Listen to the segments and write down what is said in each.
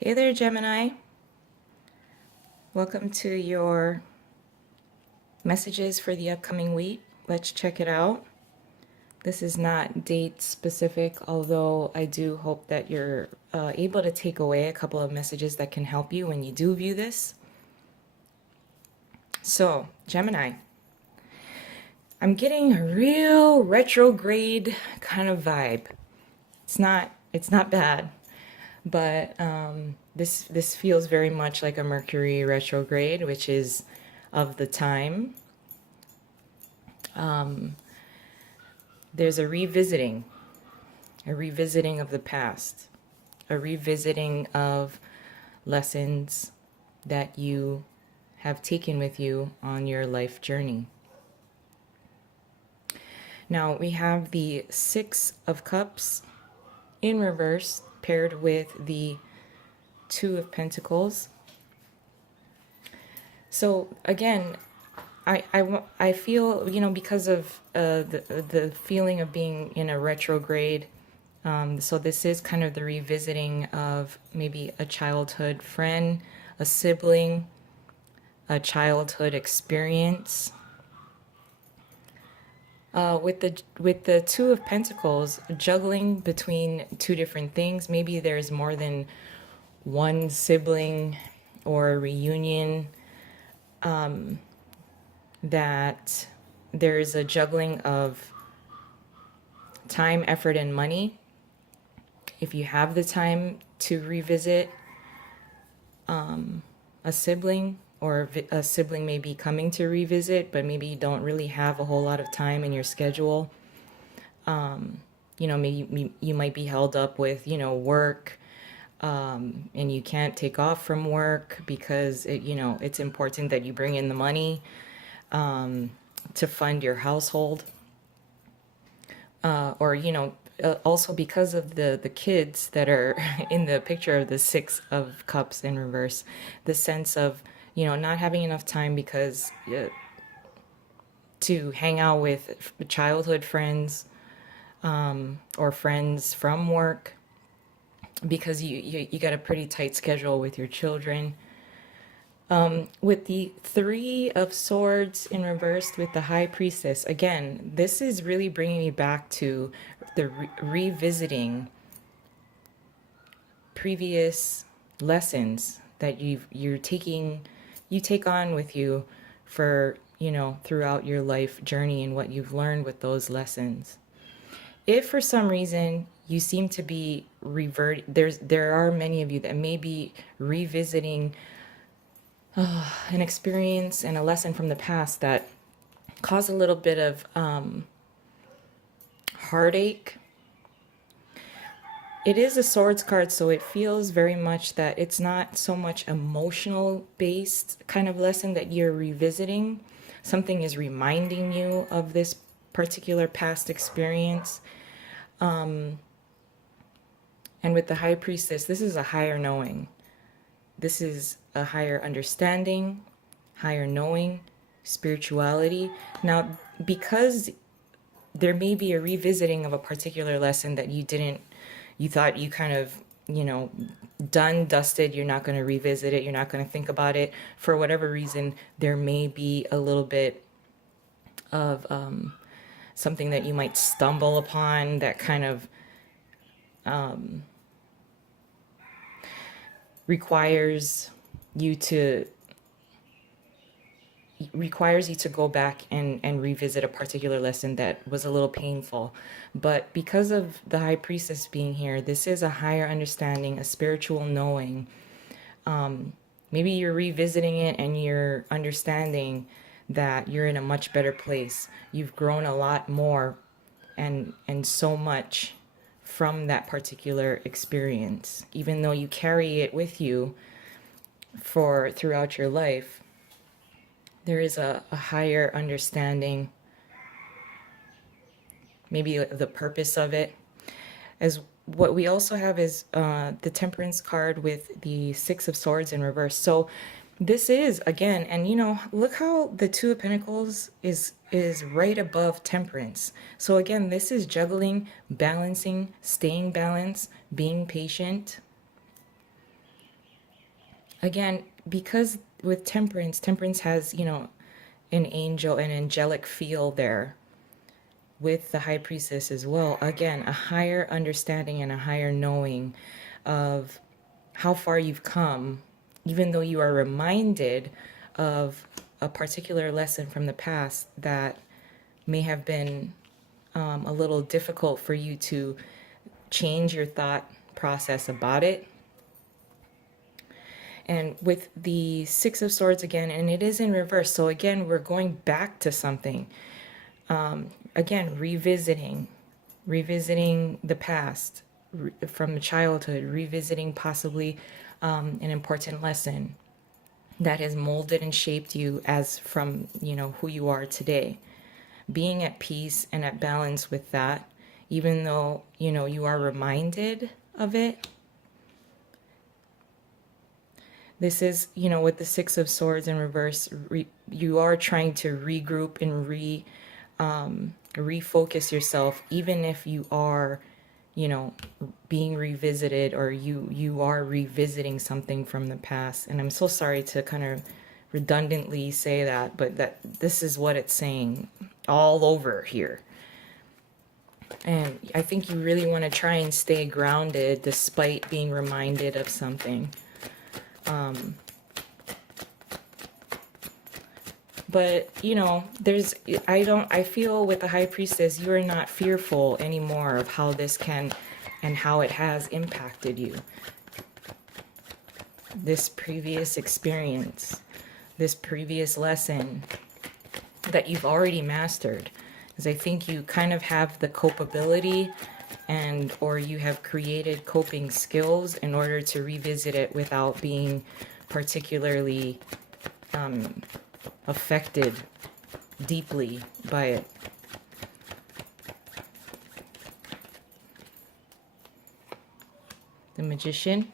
Hey there, Gemini. Welcome to your messages for the upcoming week. Let's check it out. This is not date specific, although I do hope that you're able to take away a couple of messages that can help you when you do view this. So, Gemini, I'm getting a real retrograde kind of vibe. It's not bad, but this feels very much like a Mercury retrograde, which is of the time. There's a revisiting of the past, a revisiting of lessons that you have taken with you on your life journey. Now we have the Six of Cups in reverse paired with the Two of Pentacles. So again, I feel, because of the feeling of being in a retrograde. So this is kind of the revisiting of maybe a childhood friend, a sibling, a childhood experience. With the Two of Pentacles, juggling between two different things. Maybe there's more than one sibling or a reunion. That there's a juggling of time, effort, and money. If you have the time to revisit a sibling, or a sibling may be coming to revisit, but maybe you don't really have a whole lot of time in your schedule. Maybe you might be held up with, work, and you can't take off from work because it's important that you bring in the money to fund your household, or also because of the kids that are in the picture of the Six of Cups in reverse, the sense of not having enough time because to hang out with childhood friends, or friends from work, because you got a pretty tight schedule with your children. With the Three of Swords in reverse with the High Priestess, again, this is really bringing me back to the revisiting previous lessons that you take on with you for, throughout your life journey, and what you've learned with those lessons. If for some reason you seem to be there are many of you that may be revisiting an experience and a lesson from the past that caused a little bit of heartache. It is a swords card, so it feels very much that it's not so much emotional based kind of lesson that you're revisiting. Something is reminding you of this particular past experience. And with the High Priestess, this is a higher knowing. This is a higher understanding, higher knowing, spirituality. Now, because there may be a revisiting of a particular lesson that you thought you kind of, done, dusted, you're not going to revisit it, you're not going to think about it. For whatever reason, there may be a little bit of something that you might stumble upon that kind of requires you to go back and revisit a particular lesson that was a little painful. But because of the High Priestess being here, this is a higher understanding, a spiritual knowing. Maybe you're revisiting it and you're understanding that you're in a much better place. You've grown a lot more and so much from that particular experience, even though you carry it with you for throughout your life. There is a higher understanding, maybe the purpose of it. As what we also have is the Temperance card with the Six of Swords in reverse. So this is, again, and look how the Two of Pentacles is right above Temperance. So again, this is juggling, balancing, staying balanced, being patient. again, because with temperance, temperance has, an angel, an angelic feel there with the high priestess as well. Again, a higher understanding and a higher knowing of how far you've come, even though you are reminded of a particular lesson from the past that may have been a little difficult for you to change your thought process about it. And with the Six of Swords again, and it is in reverse. So again, we're going back to something. Again, revisiting the past from childhood, revisiting possibly an important lesson that has molded and shaped you as from, who you are today. Being at peace and at balance with that, even though, you are reminded of it. This is, with the Six of Swords in reverse, you are trying to regroup and refocus yourself, even if you are, being revisited, or you are revisiting something from the past. And I'm so sorry to kind of redundantly say that, but that this is what it's saying all over here. And I think you really want to try and stay grounded despite being reminded of something. But, I feel with the High Priestess, you are not fearful anymore of how this can and how it has impacted you. This previous experience, this previous lesson that you've already mastered. Because I think you kind of have the copability or you have created coping skills in order to revisit it without being particularly affected deeply by it. The Magician,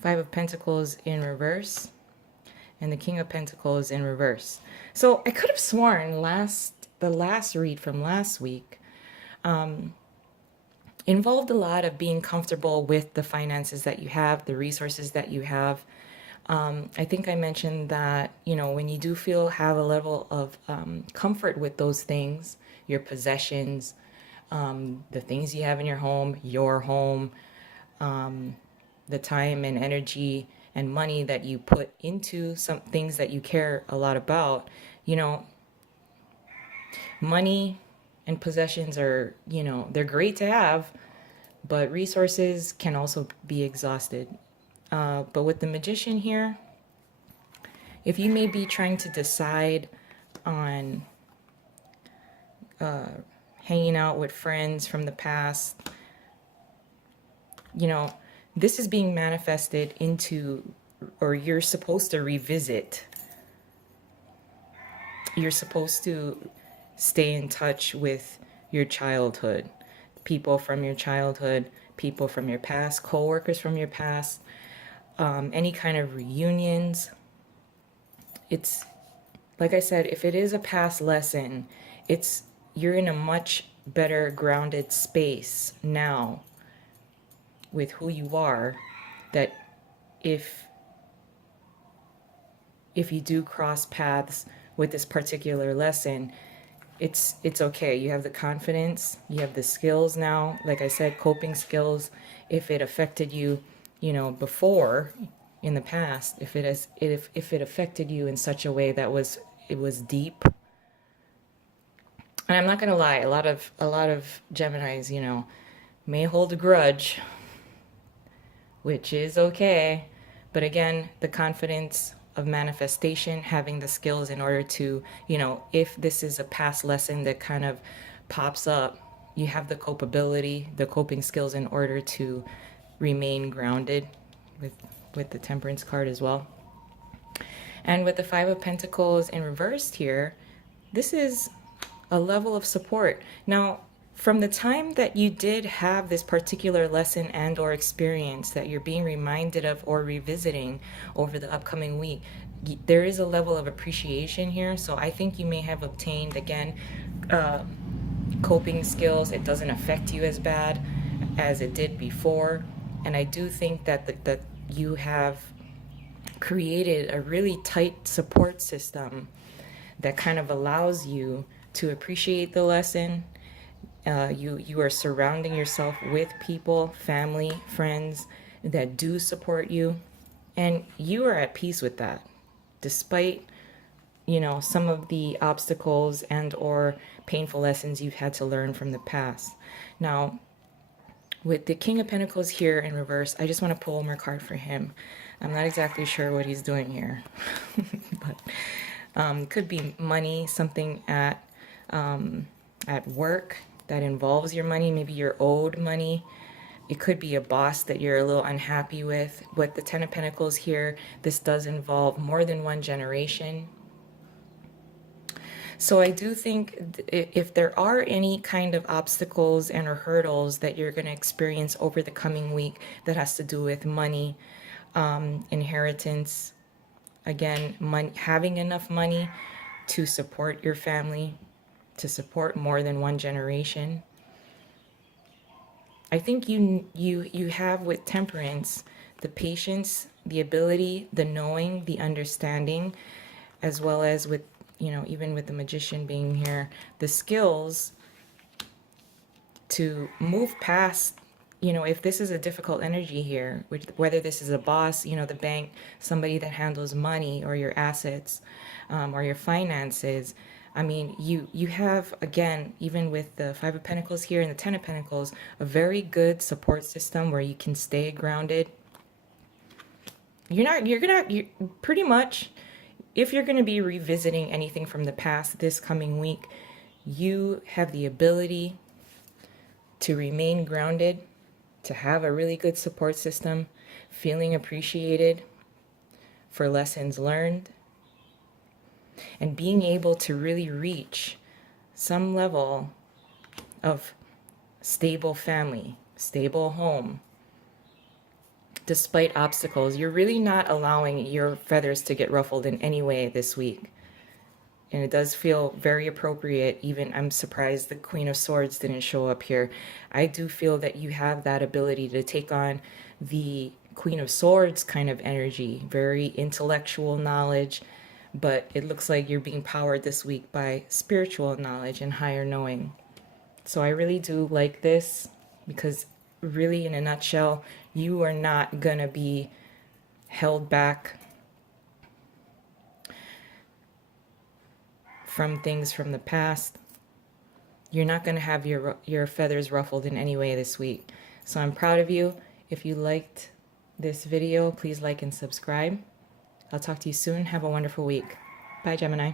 Five of Pentacles in reverse, and the King of Pentacles in reverse. So I could have sworn the last read from last week involved a lot of being comfortable with the finances that you have, the resources that you have. I think I mentioned that, when you do have a level of comfort with those things, your possessions, the things you have in your home, the time and energy and money that you put into some things that you care a lot about, money and possessions are, they're great to have, but resources can also be exhausted. But with the Magician here, if you may be trying to decide on hanging out with friends from the past, this is being manifested into, or you're supposed to revisit. You're supposed to stay in touch with your childhood, people from your childhood, people from your past, co-workers from your past, any kind of reunions. It's, like I said, if it is a past lesson, you're in a much better grounded space now with who you are, that if you do cross paths with this particular lesson, it's okay. You have the confidence, you have the skills now, like I said, coping skills. If it affected you, before in the past, if it affected you in such a way that it was deep. And I'm not gonna lie, a lot of Geminis, may hold a grudge, which is okay. But again, the confidence of manifestation, having the skills in order to, if this is a past lesson that kind of pops up, you have the coping skills in order to remain grounded with the Temperance card as well. And with the Five of Pentacles in reversed here, this is a level of support. Now, from the time that you did have this particular lesson and or experience that you're being reminded of or revisiting over the upcoming week, there is a level of appreciation here. So I think you may have obtained, again, coping skills. It doesn't affect you as bad as it did before. And I do think that you have created a really tight support system that kind of allows you to appreciate the lesson. You are surrounding yourself with people, family, friends that do support you, and you are at peace with that, despite some of the obstacles and or painful lessons you've had to learn from the past. Now, with the King of Pentacles here in reverse, I just want to pull one more card for him. I'm not exactly sure what he's doing here, but it could be money, something at work that involves your money. Maybe you're owed money. It could be a boss that you're a little unhappy with. With the Ten of Pentacles here, this does involve more than one generation. So I do think if there are any kind of obstacles and or hurdles that you're going to experience over the coming week that has to do with money, inheritance, again, money, having enough money to support your family, to support more than one generation. I think you have with Temperance the patience, the ability, the knowing, the understanding, as well as with even with the Magician being here, the skills to move past, if this is a difficult energy here, whether this is a boss, the bank, somebody that handles money or your assets, or your finances. I mean, you have, again, even with the Five of Pentacles here and the Ten of Pentacles, a very good support system where you can stay grounded. You're pretty much, if you're going to be revisiting anything from the past this coming week, you have the ability to remain grounded, to have a really good support system, feeling appreciated for lessons learned, and being able to really reach some level of stable family, stable home, despite obstacles. You're really not allowing your feathers to get ruffled in any way this week. And it does feel very appropriate. Even I'm surprised the Queen of Swords didn't show up here. I do feel that you have that ability to take on the Queen of Swords kind of energy, very intellectual knowledge, but it looks like you're being powered this week by spiritual knowledge and higher knowing. So I really do like this, because really, in a nutshell, you are not gonna be held back from things from the past. You're not gonna have your feathers ruffled in any way this week. So I'm proud of you. If you liked this video, please like and subscribe. I'll talk to you soon. Have a wonderful week. Bye, Gemini.